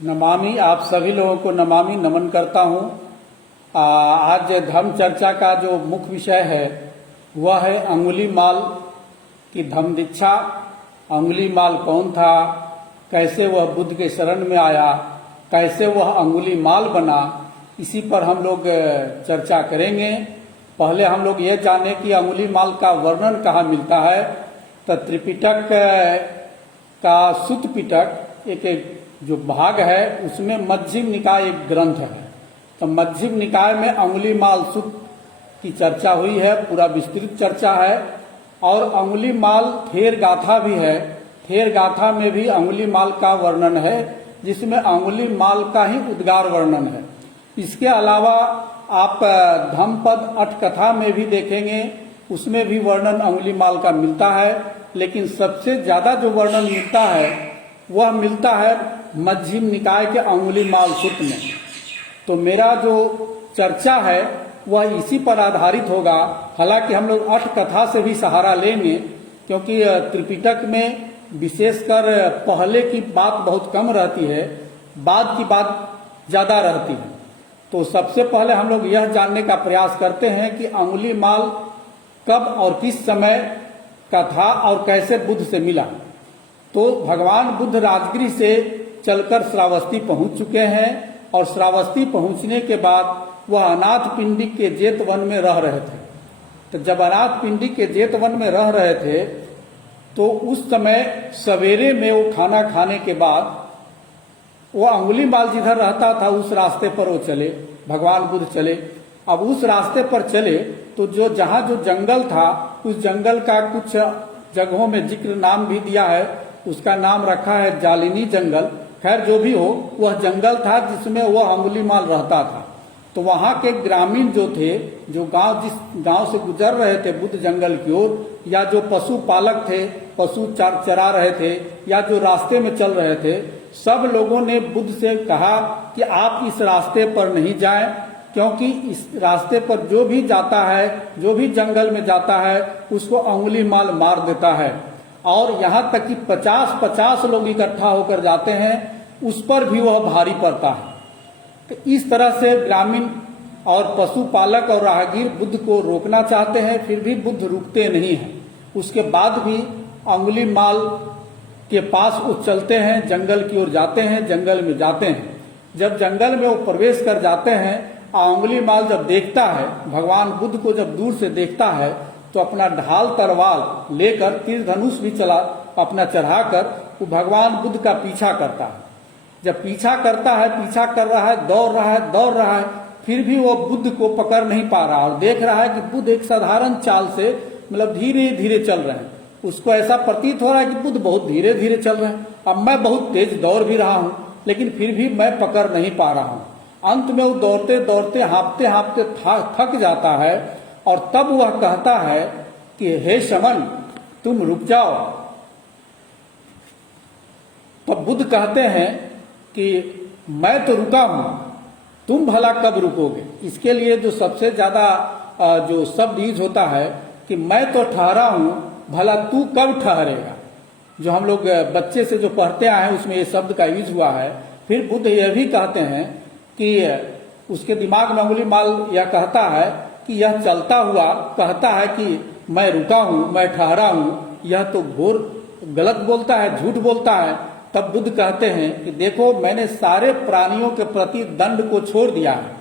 नमामि, आप सभी लोगों को नमामि नमन करता हूँ। आज धर्म चर्चा का जो मुख्य विषय है वह है अंगुलीमाल की धम्म दीक्षा। अंगुलीमाल कौन था, कैसे वह बुद्ध के शरण में आया, कैसे वह अंगुलीमाल बना, इसी पर हम लोग चर्चा करेंगे। पहले हम लोग ये जाने कि अंगुलीमाल का वर्णन कहाँ मिलता है। तो त्रिपिटक का सुत्त पिटक एक जो भाग है उसमें मध्यम निकाय एक ग्रंथ है। तो मध्यम निकाय में अंगुलीमाल सुत्त की चर्चा हुई है, पूरा विस्तृत चर्चा है। और अंगुलीमाल थेर गाथा भी है, थेर गाथा में भी अंगुलीमाल का वर्णन है, जिसमें अंगुलीमाल का ही उद्गार वर्णन है। इसके अलावा आप धम्मपद अठकथा में भी देखेंगे, उसमें भी वर्णन अंगुलीमाल का मिलता है। लेकिन सबसे ज्यादा जो वर्णन मिलता है वह मिलता है मध्यम निकाय के अंगुलीमाल सुत्त में। तो मेरा जो चर्चा है वह इसी पर आधारित होगा। हालांकि हम लोग अठकथा से भी सहारा लेंगे, क्योंकि त्रिपिटक में विशेषकर पहले की बात बहुत कम रहती है, बाद की बात ज्यादा रहती है। तो सबसे पहले हम लोग यह जानने का प्रयास करते हैं कि अंगुलीमाल कब और किस समय का था और कैसे बुद्ध से मिला। तो भगवान बुद्ध राजगृह से चलकर श्रावस्ती पहुंच चुके हैं, और श्रावस्ती पहुंचने के बाद वह अनाथ पिंडी के जेतवन में रह रहे थे। तो जब अनाथ पिंडी के जेतवन में रह रहे थे तो उस समय सवेरे में वो खाना खाने के बाद वो अंगुलीमाल जिधर रहता था उस रास्ते पर वो चले, भगवान बुद्ध चले। अब उस रास्ते पर चले तो जो जहाँ जो जंगल था उस जंगल का कुछ जगहों में जिक्र नाम भी दिया है, उसका नाम रखा है जालिनी जंगल। खैर जो भी हो, वह जंगल था जिसमें वह अंगुलीमाल रहता था। तो वहाँ के ग्रामीण जो थे, जो गांव जिस गांव से गुजर रहे थे बुद्ध जंगल की ओर, या जो पशु पालक थे, पशु चरा रहे थे, या जो रास्ते में चल रहे थे, सब लोगों ने बुद्ध से कहा कि आप इस रास्ते पर नहीं जाएं, क्योंकि इस रास्ते पर जो भी जाता है, जो भी जंगल में जाता है, उसको अंगुलीमाल मार देता है। और यहाँ तक कि 50-50 लोग इकट्ठा होकर जाते हैं, उस पर भी वह भारी पड़ता है। तो इस तरह से ग्रामीण और पशुपालक और राहगीर बुद्ध को रोकना चाहते हैं, फिर भी बुद्ध रुकते नहीं हैं। उसके बाद भी अंगुलीमाल के पास वो चलते हैं, जंगल की ओर जाते हैं, जंगल में जाते हैं। जब जंगल में वो प्रवेश कर जाते हैं, अंगुलीमाल जब देखता है, भगवान बुद्ध को जब दूर से देखता है, तो अपना ढाल तलवार लेकर तीर धनुष भी अपना चढ़ाकर वो भगवान बुद्ध का पीछा करता है। जब पीछा करता है, पीछा कर रहा है, दौड़ रहा है, फिर भी वो बुद्ध को पकड़ नहीं पा रहा, और देख रहा है कि बुद्ध एक साधारण चाल से, मतलब धीरे धीरे चल रहे हैं। उसको ऐसा प्रतीत हो रहा है कि बुद्ध बहुत धीरे धीरे चल रहे हैं। अब मैं बहुत तेज दौड़ भी रहा हूँ, लेकिन फिर भी मैं पकड़ नहीं पा रहा हूँ। अंत में वो दौड़ते दौड़ते हाँफते हाँफते थक जाता है, और तब वह कहता है कि हे शमन, तुम रुक जाओ। तब बुद्ध कहते हैं कि मैं तो रुका हूं, तुम भला कब रुकोगे। इसके लिए जो सबसे ज्यादा जो शब्द यूज होता है कि मैं तो ठहरा हूं, भला तू कब ठहरेगा। जो हम लोग बच्चे से जो पढ़ते आए हैं उसमें ये शब्द का यूज हुआ है। फिर बुद्ध यह भी कहते हैं कि उसके दिमाग में अंगुलीमाल यह कहता है कि यह चलता हुआ कहता है कि मैं रुका हूं, मैं ठहरा हूं, यह तो घोर गलत बोलता है, झूठ बोलता है। तब बुद्ध कहते हैं कि देखो, मैंने सारे प्राणियों के प्रति दंड को छोड़ दिया है।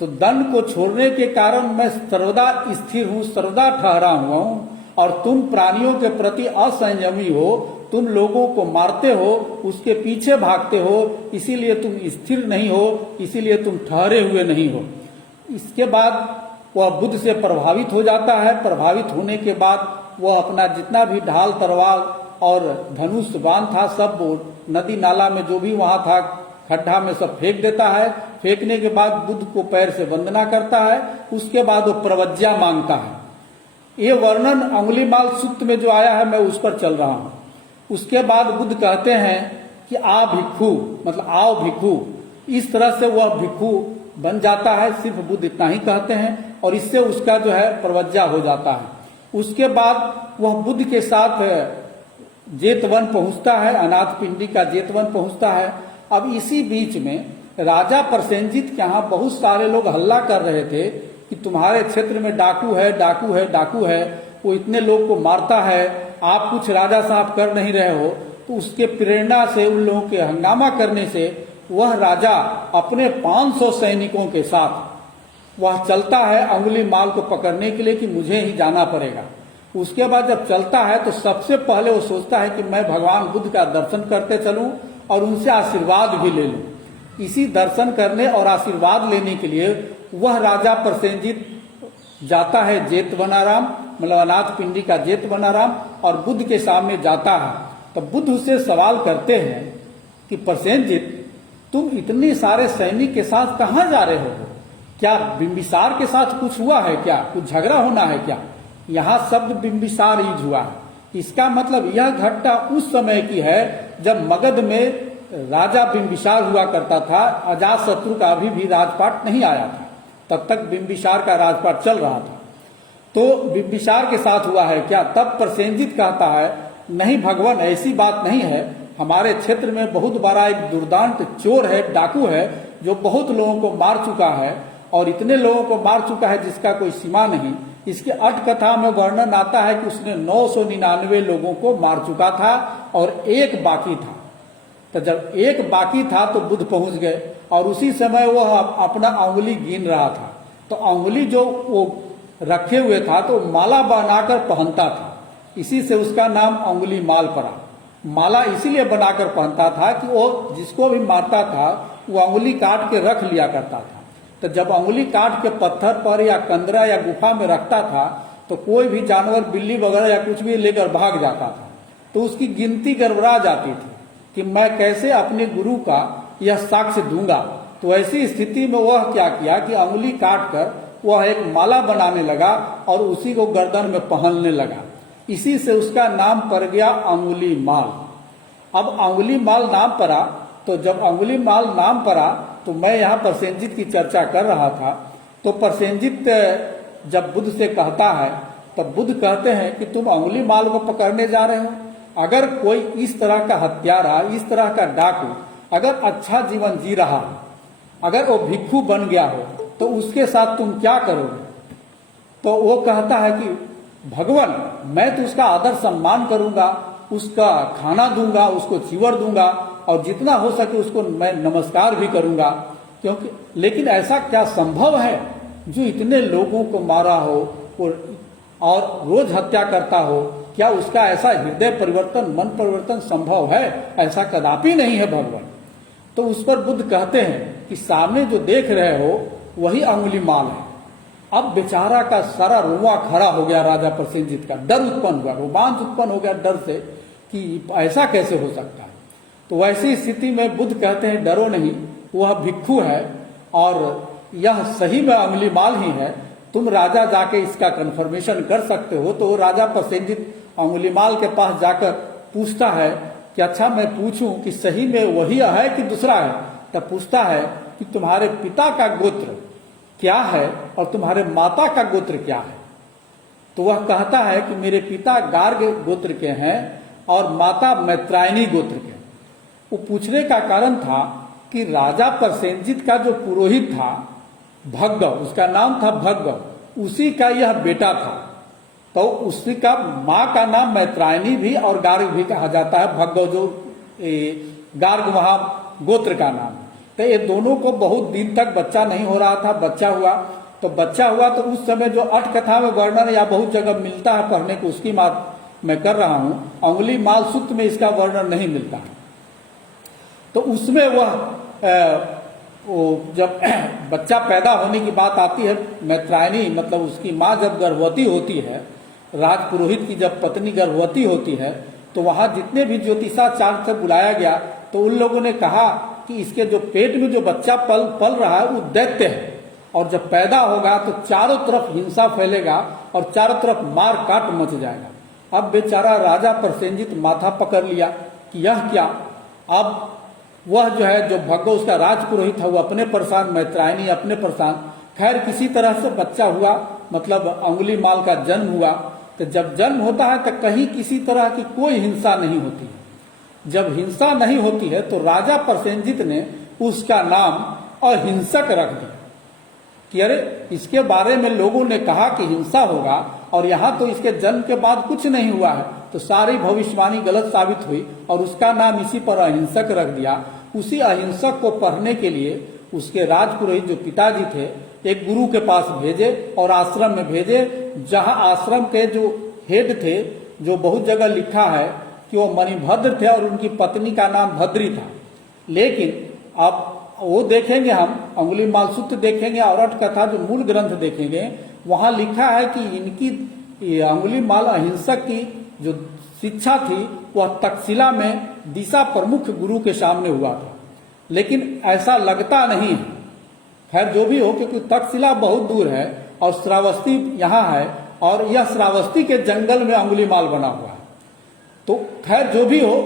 तो दंड को छोड़ने के कारण मैं सर्वदा स्थिर हूं, सर्वदा ठहरा हुआ हूं। और तुम प्राणियों के प्रति असंयमी हो, तुम लोगों को मारते हो, उसके पीछे भागते हो, इसीलिए तुम स्थिर नहीं हो, इसीलिए तुम ठहरे हुए नहीं हो। इसके बाद वह बुद्ध से प्रभावित हो जाता है। प्रभावित होने के बाद वह अपना जितना भी ढाल तलवार और धनुष बाण था सब नदी नाला में जो भी वहां था खड्डा में सब फेंक देता है। फेंकने के बाद बुद्ध को पैर से वंदना करता है। उसके बाद वो प्रवज्ञा मांगता है। ये वर्णन अंगुलीमाल सुत्त में जो आया है, मैं उस पर चल रहा हूं। उसके बाद बुद्ध कहते हैं कि आ भिक्खु, मतलब आओ भिक्खु। इस तरह से वह भिक्खु बन जाता है। सिर्फ बुद्ध इतना ही कहते हैं, और इससे उसका जो है प्रवज्ञा हो जाता है। उसके बाद वह बुद्ध के साथ जेतवन पहुंचता है, अनाथ पिंडी का जेतवन पहुंचता है। अब इसी बीच में राजा प्रसेनजीत के यहाँ बहुत सारे लोग हल्ला कर रहे थे कि तुम्हारे क्षेत्र में डाकू है, डाकू है, डाकू है, वो इतने लोग को मारता है, आप कुछ राजा साहब कर नहीं रहे हो। तो उसके प्रेरणा से, उन लोगों के हंगामा करने से वह राजा अपने 500 सैनिकों के साथ वह चलता है अंगुलीमाल को पकड़ने के लिए कि मुझे ही जाना पड़ेगा। उसके बाद जब चलता है तो सबसे पहले वो सोचता है कि मैं भगवान बुद्ध का दर्शन करते चलूं और उनसे आशीर्वाद भी ले लूं। इसी दर्शन करने और आशीर्वाद लेने के लिए वह राजा प्रसेनजीत जाता है जेतवनाराम, मतलब अनाथ पिंडी का जेतवनाराम, और बुद्ध के सामने जाता है। तो बुद्ध उससे सवाल करते हैं कि प्रसेनजीत, तुम इतने सारे सैनिक के साथ कहाँ जा रहे हो? क्या बिंबिसार के साथ कुछ हुआ है क्या? कुछ झगड़ा होना है क्या? यहाँ शब्द बिंबिसार यूज हुआ है। इसका मतलब यह घटना उस समय की है जब मगध में राजा बिंबिसार हुआ करता था। अजातशत्रु का अभी भी राजपाट नहीं आया था, तब तक बिंबिसार का राजपाट चल रहा था। तो बिंबिसार के साथ हुआ है क्या? तब प्रसेनजीत कहता है, नहीं भगवान, ऐसी बात नहीं है। हमारे क्षेत्र में बहुत बड़ा एक दुर्दांत चोर है, डाकू है, जो बहुत लोगों को मार चुका है, और इतने लोगों को मार चुका है जिसका कोई सीमा नहीं। इसके अट कथा में वर्णन आता है कि उसने 999 लोगों को मार चुका था और एक बाकी था। तो जब एक बाकी था तो बुद्ध पहुंच गए, और उसी समय वह अपना अंगुली गिन रहा था। तो अंगुली जो वो रखे हुए था तो माला बनाकर पहनता था, इसी से उसका नाम अंगुली माल पड़ा। माला इसीलिए बनाकर पहनता था कि वो जिसको भी मारता था वो अंगुली काट के रख लिया करता था। तो जब अंगुली काट के पत्थर पर या कंदरा या गुफा में रखता था तो कोई भी जानवर, बिल्ली वगैरह या कुछ भी लेकर भाग जाता था। तो उसकी गिनती गड़बड़ा जाती थी कि मैं कैसे अपने गुरु का यह साक्ष्य दूंगा। तो ऐसी स्थिति में वह क्या किया कि अंगुली काट कर वह एक माला बनाने लगा और उसी को गर्दन में पहनने लगा। इसी से उसका नाम पड़ गया अंगुली माल। अब अंगुली माल नाम पड़ा, तो जब अंगुली माल नाम पड़ा तो मैं यहाँ प्रसेनजीत की चर्चा कर रहा था। तो प्रसेनजीत जब बुद्ध से कहता है तब बुद्ध कहते हैं कि तुम अंगुली माल को पकड़ने जा रहे हो। अगर कोई इस तरह का हत्यारा, इस तरह का डाकू अगर अच्छा जीवन जी रहा, अगर वो भिक्षु बन गया हो, तो उसके साथ तुम क्या करोगे? तो वो कहता है कि भगवान, मैं तो उसका आदर सम्मान करूंगा, उसका खाना दूंगा, उसको चीवर दूंगा, और जितना हो सके उसको मैं नमस्कार भी करूंगा। क्योंकि लेकिन ऐसा क्या संभव है जो इतने लोगों को मारा हो और रोज हत्या करता हो? क्या उसका ऐसा हृदय परिवर्तन, मन परिवर्तन संभव है? ऐसा कदापि नहीं है भगवान। तो उस पर बुद्ध कहते हैं कि सामने जो देख रहे हो वही अंगुली माल है। अब बेचारा का सारा रोआ खड़ा हो गया, राजा प्रसेनजीत का डर उत्पन्न हुआ, रोमांच उत्पन्न हो गया डर से कि ऐसा कैसे हो सकता है। तो वैसी स्थिति में बुद्ध कहते हैं, डरो नहीं, वह भिक्षु है और यह सही में अंगुली माल ही है। तुम राजा जाके इसका कंफर्मेशन कर सकते हो। तो राजा प्रसेनजीत अंगुलीमाल के पास जाकर पूछता है कि अच्छा मैं पूछूं कि सही में वही है कि दूसरा है? तब पूछता है कि तुम्हारे पिता का गोत्र क्या है और तुम्हारे माता का गोत्र क्या है? तो वह कहता है कि मेरे पिता गार्ग गोत्र के हैं और माता मैत्रायणी गोत्र के। वो पूछने का कारण था कि राजा प्रसेनजीत का जो पुरोहित था भग्गव, उसका नाम था भग्गव, उसी का यह बेटा था। तो उसी का माँ का नाम मैत्रायणी भी और गार्ग भी कहा जाता है। भग्गव जो गार्ग वहां गोत्र का नाम। तो ये दोनों को बहुत दिन तक बच्चा नहीं हो रहा था। बच्चा हुआ तो उस समय जो अट कथा में वर्णन या बहुत जगह मिलता है पढ़ने को, उसकी बात मैं कर रहा हूं। अंगुली माल सूत्र में इसका वर्णन नहीं मिलता है। तो उसमें वह जब बच्चा पैदा होने की बात आती है, मैत्रायणी मतलब उसकी माँ जब गर्भवती होती है, राजपुरोहित की जब पत्नी गर्भवती होती है, तो वहां जितने भी ज्योतिषाचार्य से बुलाया गया तो उन लोगों ने कहा कि इसके जो पेट में जो बच्चा पल रहा है वो दैत्य है, और जब पैदा होगा तो चारों तरफ हिंसा फैलेगा और चारों तरफ मार काट मच जाएगा। अब बेचारा राजा प्रसेनजीत माथा पकड़ लिया कि यह क्या। अब वह जो है, जो भग्गव उसका राजपुरोहित है, वो अपने परेशान, मैत्रायणी अपने परेशान। खैर किसी तरह से बच्चा हुआ, मतलब अंगुली माल का जन्म हुआ। तो जब जन्म होता है तो कहीं किसी तरह की कोई हिंसा नहीं होती है। जब हिंसा नहीं होती है तो राजा प्रसेनजीत ने उसका नाम अहिंसक रख दिया कि अरे इसके बारे में लोगों ने कहा कि हिंसा होगा और यहाँ तो इसके जन्म के बाद कुछ नहीं हुआ है, तो सारी भविष्यवाणी गलत साबित हुई और उसका नाम इसी पर अहिंसक रख दिया। उसी अहिंसक को पढ़ने के लिए उसके राजपुरोहित जो पिताजी थे एक गुरु के पास भेजे और आश्रम में भेजे, जहाँ आश्रम के जो हेड थे, जो बहुत जगह लिखा है कि वो मणिभद्र थे और उनकी पत्नी का नाम भद्री था। लेकिन अब वो देखेंगे, हम अंगुलीमाल सूत्र देखेंगे और अठ कथा जो मूल ग्रंथ देखेंगे, वहां लिखा है कि इनकी अंगुलीमाल अहिंसक की जो शिक्षा थी वह तक्षशिला में दिशा प्रमुख गुरु के सामने हुआ था, लेकिन ऐसा लगता नहीं है। खैर जो भी हो, क्योंकि तक्षशिला बहुत दूर है और श्रावस्ती यहाँ है और यह श्रावस्ती के जंगल में अंगुलीमाल बना हुआ है। तो खैर जो भी हो,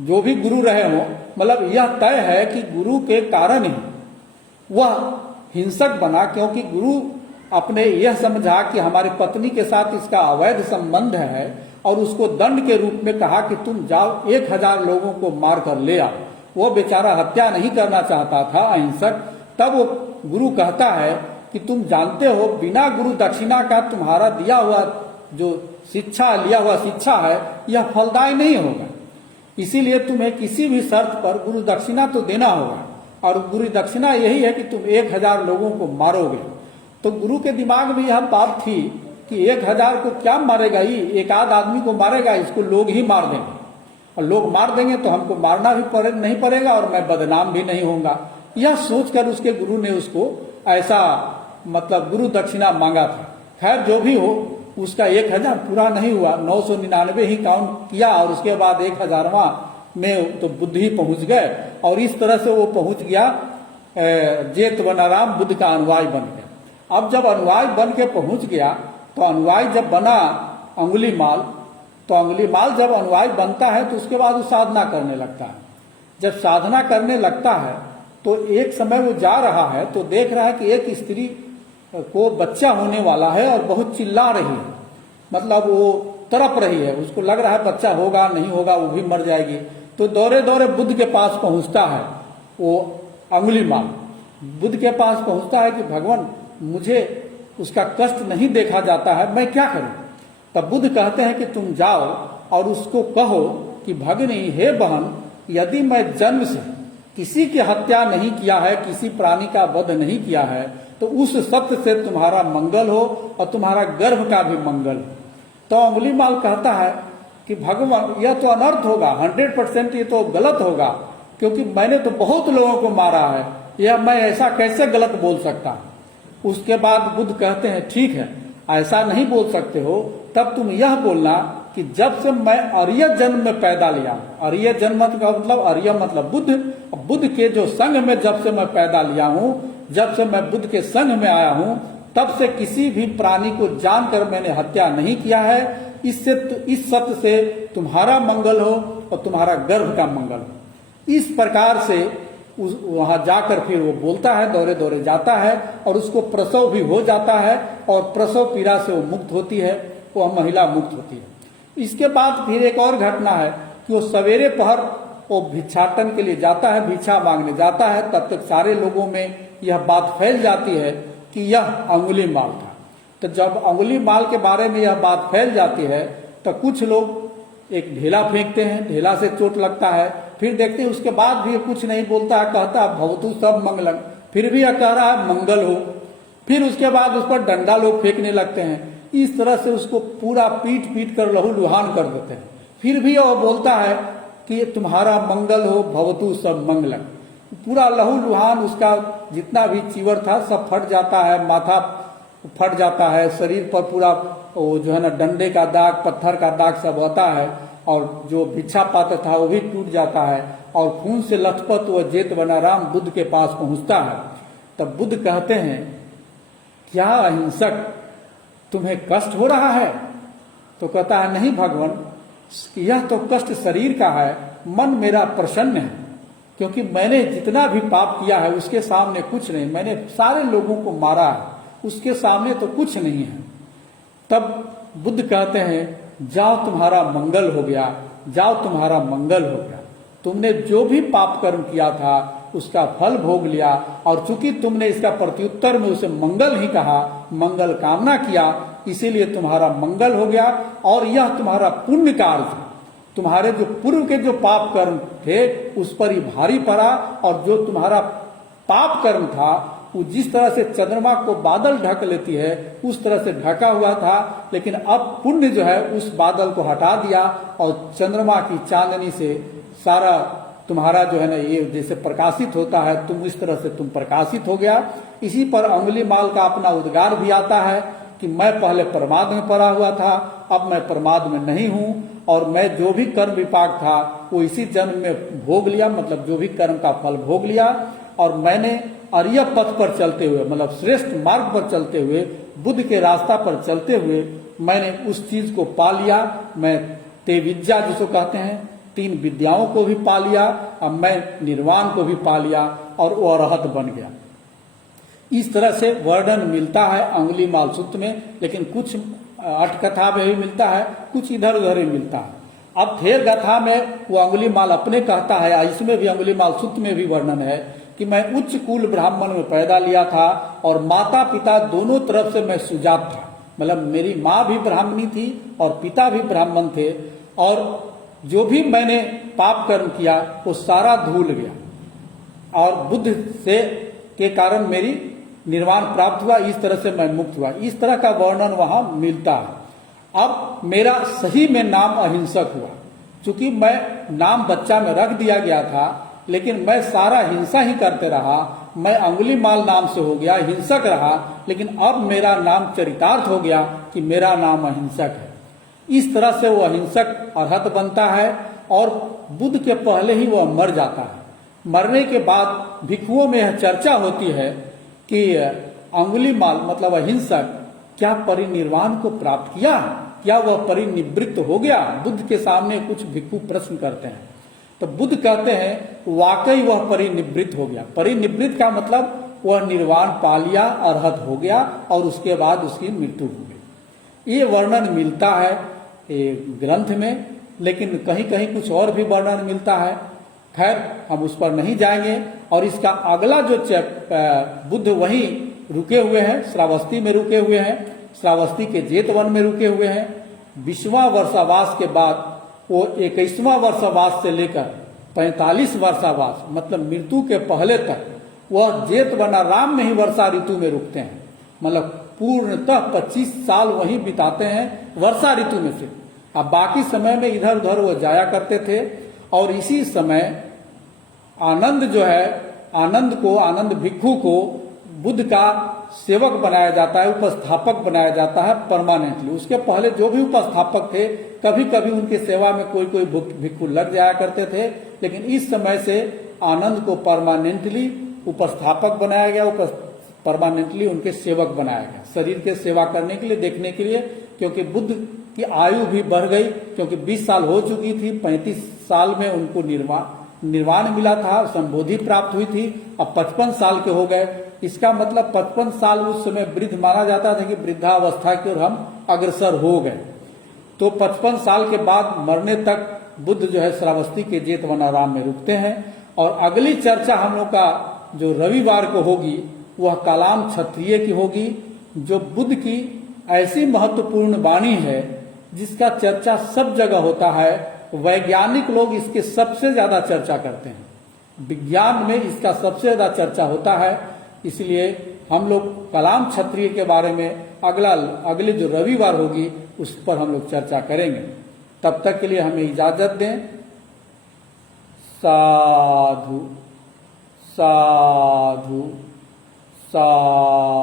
जो भी गुरु रहे हो, मतलब यह तय है कि गुरु के कारण ही वह हिंसक बना, क्योंकि गुरु अपने यह समझा कि हमारी पत्नी के साथ इसका अवैध संबंध है और उसको दंड के रूप में कहा कि तुम जाओ 1000 लोगों को मार कर ले आओ। वो बेचारा हत्या नहीं करना चाहता था अहिंसक। तब वो गुरु कहता है कि तुम जानते हो बिना गुरु दक्षिणा का तुम्हारा दिया हुआ जो शिक्षा, लिया हुआ शिक्षा है, यह फलदायी नहीं होगा। इसीलिए तुम्हें किसी भी शर्त पर गुरु दक्षिणा तो देना होगा, और गुरु दक्षिणा यही है कि तुम 1000 लोगों को मारोगे। तो गुरु के दिमाग में यह बात थी कि 1000 को क्या मारेगा, ये एक आध आदमी को मारेगा, इसको लोग ही मार देंगे, और लोग मार देंगे तो हमको मारना भी नहीं पड़ेगा और मैं बदनाम भी नहीं होऊंगा। यह सोचकर उसके गुरु ने उसको ऐसा मतलब गुरु दक्षिणा मांगा था। खैर जो भी हो, उसका 1000 पूरा नहीं हुआ, 999 ही काउंट किया और उसके बाद 1000वां में तो बुद्ध ही पहुंच गए। और इस तरह से वो पहुंच गया जेतवनाराम बुद्ध का अनुयायी बन गया। अब जब अनुयायी बन के पहुंच गया तो अनुयायी जब बना अंगुलीमाल, तो अंगुलीमाल जब अनुयायी बनता है तो उसके बाद वो साधना करने लगता है। जब साधना करने लगता है तो एक समय वो जा रहा है तो देख रहा है कि एक स्त्री को बच्चा होने वाला है और बहुत चिल्ला रही है, मतलब वो तड़प रही है, उसको लग रहा है बच्चा होगा नहीं होगा, वो भी मर जाएगी। तो दौरे दौरे बुद्ध के पास पहुंचता है वो अंगुलीमाल, बुद्ध के पास पहुंचता है कि भगवान मुझे उसका कष्ट नहीं देखा जाता है, मैं क्या करूं। तब बुद्ध कहते हैं कि तुम जाओ और उसको कहो कि भगनी हे बहन, यदि मैं जन्म से किसी की हत्या नहीं किया है, किसी प्राणी का वध नहीं किया है, तो उस सत्य से तुम्हारा मंगल हो और तुम्हारा गर्भ का भी मंगल हो। तो अंगुलीमाल कहता है कि भगवान यह तो अनर्थ होगा, 100% ये तो गलत होगा, क्योंकि मैंने तो बहुत लोगों को मारा है, यह मैं ऐसा कैसे गलत बोल सकता। उसके बाद बुद्ध कहते हैं ठीक है, ऐसा नहीं बोल सकते हो, तब तुम यह बोलना कि जब से मैं आर्य जन्म में पैदा लिया, आर्य जन्म का मतलब आर्य मतलब बुद्ध, बुद्ध के जो संघ में जब से मैं पैदा लिया हूं, जब से मैं बुद्ध के संघ में आया हूं, तब से किसी भी प्राणी को जानकर मैंने हत्या नहीं किया है। इससे इस सत्य से तुम्हारा मंगल हो और तुम्हारा गर्भ का मंगल हो। इस प्रकार से वहां जाकर फिर वो बोलता है, दौरे दौरे जाता है और उसको प्रसव भी हो जाता है और प्रसव पीड़ा से वो मुक्त होती है, वो महिला मुक्त होती है। इसके बाद फिर एक और घटना है कि वो सवेरे पहर वो भिक्षाटन के लिए जाता है, भिक्षा मांगने जाता है। तब तक सारे लोगों में यह बात फैल जाती है कि यह अंगुलीमाल था। तो जब अंगुलीमाल के बारे में यह बात फैल जाती है तो कुछ लोग एक ढेला फेंकते हैं, ढेला से चोट लगता है, फिर देखते हैं उसके बाद भी कुछ नहीं बोलता है, कहता है भवतु सब मंगलम, फिर भी यह कह रहा है मंगल हो। फिर उसके बाद उस पर डंडा लोग फेंकने लगते हैं। इस तरह से उसको पूरा पीट पीट कर लहूलुहान कर देते हैं। फिर भी वह बोलता है कि तुम्हारा मंगल हो, भवतु सब मंगलम। पूरा लहूलुहान उसका जितना भी चीवर था सब फट जाता है, माथा फट जाता है, शरीर पर पूरा वो जो है ना डंडे का दाग, पत्थर का दाग सब होता है, और जो भिक्षा पात्र था वो भी टूट जाता है, और खून से लथपथ वह जेतवनाराम बुद्ध के पास पहुंचता है। तब बुद्ध कहते हैं क्या अहिंसक तुम्हें कष्ट हो रहा है? तो कहता है नहीं भगवान, यह तो कष्ट शरीर का है, मन मेरा प्रसन्न है, क्योंकि मैंने जितना भी पाप किया है उसके सामने कुछ नहीं, मैंने सारे लोगों को मारा है, उसके सामने तो कुछ नहीं है। तब बुद्ध कहते हैं जाओ तुम्हारा मंगल हो गया, जाओ तुम्हारा मंगल हो गया। तुमने जो भी पाप कर्म किया था उसका फल भोग लिया, और चूंकि तुमने इसका प्रत्युत्तर में उसे मंगल ही कहा, मंगल कामना किया, इसीलिए तुम्हारा मंगल हो गया। और यह तुम्हारा पुण्य कार्य था, तुम्हारे जो पूर्व के जो पाप कर्म थे उस पर ही भारी पड़ा, और जो तुम्हारा पाप कर्म था वो जिस तरह से चंद्रमा को बादल ढक लेती है उस तरह से ढका हुआ था, लेकिन अब पुण्य जो है उस बादल को हटा दिया और चंद्रमा की चांदनी से सारा तुम्हारा जो है ना ये जैसे प्रकाशित होता है, तुम इस तरह से तुम प्रकाशित हो गया। इसी पर अंगुली माल का अपना उद्गार भी आता है कि मैं पहले प्रमाद में पड़ा हुआ था, अब मैं प्रमाद में नहीं हूं, और मैं जो भी कर्म विपाक था वो इसी जन्म में भोग लिया, मतलब जो भी कर्म का फल भोग लिया, और मैंने अर्य पथ पर चलते हुए, मतलब श्रेष्ठ मार्ग पर चलते हुए, बुद्ध के रास्ता पर चलते हुए मैंने उस चीज को पा लिया। मैं ते विद्या जिसको कहते हैं, 3 विद्याओं को भी पा लिया, अब मैं निर्वाण को भी पा लिया और वो अरहत बन गया। इस तरह से वर्णन मिलता है अंगुली माल सूत्र में, लेकिन कुछ अटकथा में भी मिलता है, कुछ इधर उधर ही मिलता है। अब थेर गाथा में वो अंगुली माल अपने कहता है, इसमें भी अंगुली माल सूत्र में भी वर्णन है कि मैं उच्च कुल ब्राह्मण में पैदा लिया था और माता पिता दोनों तरफ से मैं सुजात था, मतलब मेरी माँ भी ब्राह्मणी थी और पिता भी ब्राह्मण थे, और जो भी मैंने पाप कर्म किया वो सारा धूल गया और बुद्ध से के कारण मेरी निर्वाण प्राप्त हुआ, इस तरह से मैं मुक्त हुआ। इस तरह का वर्णन वहां मिलता है। अब मेरा सही में नाम अहिंसक हुआ, क्योंकि मैं नाम बच्चा में रख दिया गया था, लेकिन मैं सारा हिंसा ही करते रहा। मैं अंगुली माल नाम से हो गया, हिंसक रहा, लेकिन अब मेरा नाम चरितार्थ हो गया कि मेरा नाम अहिंसक है। इस तरह से वो अहिंसक अरहत बनता है और बुद्ध के पहले ही वह मर जाता है। मरने के बाद भिक्षुओं में यह चर्चा होती है कि अंगुली माल मतलब अहिंसक क्या परिनिर्वाण को प्राप्त किया, क्या वह परिनिवृत्त हो गया। बुद्ध के सामने कुछ भिक्षु प्रश्न करते हैं, तो बुद्ध कहते हैं वाकई वह परिनिवृत्त हो गया। परिनिवृत्त का मतलब वह निर्वाण पा लिया, अरहत हो गया और उसके बाद उसकी मृत्यु हो गई। ये वर्णन मिलता है ग्रंथ में, लेकिन कहीं कहीं कुछ और भी वर्णन मिलता है। खैर हम उस पर नहीं जाएंगे। और इसका अगला जो बुद्ध वहीं रुके हुए हैं, श्रावस्ती में रुके हुए हैं, श्रावस्ती के जेतवन में रुके हुए हैं। 20वां वर्षावास के बाद वो 21वां वर्षावास से लेकर 45 वर्षावास मतलब मृत्यु के पहले तक वह जेतवनाराम में ही वर्षा ऋतु में रुकते हैं, मतलब पूर्णतः 25 साल वहीं बिताते हैं वर्षा ऋतु में से। अब बाकी समय में इधर उधर वो जाया करते थे। और इसी समय आनंद जो है, आनंद भिक्षु को बुद्ध का सेवक बनाया जाता है, उपस्थापक बनाया जाता है परमानेंटली। उसके पहले जो भी उपस्थापक थे कभी कभी उनकी सेवा में कोई कोई भिक्षु लग जाया करते थे, लेकिन इस समय से आनंद को परमानेंटली उपस्थापक बनाया गया, परमानेंटली उनके सेवक बनाया गया, शरीर के सेवा करने के लिए, देखने के लिए। क्योंकि बुद्ध की आयु भी बढ़ गई, क्योंकि 20 साल हो चुकी थी, 35 साल में उनको निर्वाण मिला था, संबोधि प्राप्त हुई थी, अब 55 साल के हो गए। इसका मतलब 55 साल उस समय वृद्ध माना जाता था कि वृद्धावस्था की ओर हम अग्रसर हो गए। तो 55 साल के बाद मरने तक बुद्ध जो है श्रावस्ती के जेतवनाराम में रुकते हैं। और अगली चर्चा हम लोग का जो रविवार को होगी वह कलाम क्षत्रिय की होगी, जो बुद्ध की ऐसी महत्वपूर्ण वाणी है जिसका चर्चा सब जगह होता है। वैज्ञानिक लोग इसके सबसे ज्यादा चर्चा करते हैं, विज्ञान में इसका सबसे ज्यादा चर्चा होता है। इसलिए हम लोग कलाम क्षत्रिय के बारे में अगले जो रविवार होगी उस पर हम लोग चर्चा करेंगे। तब तक के लिए हमें इजाजत दें। साधु साधु साधु।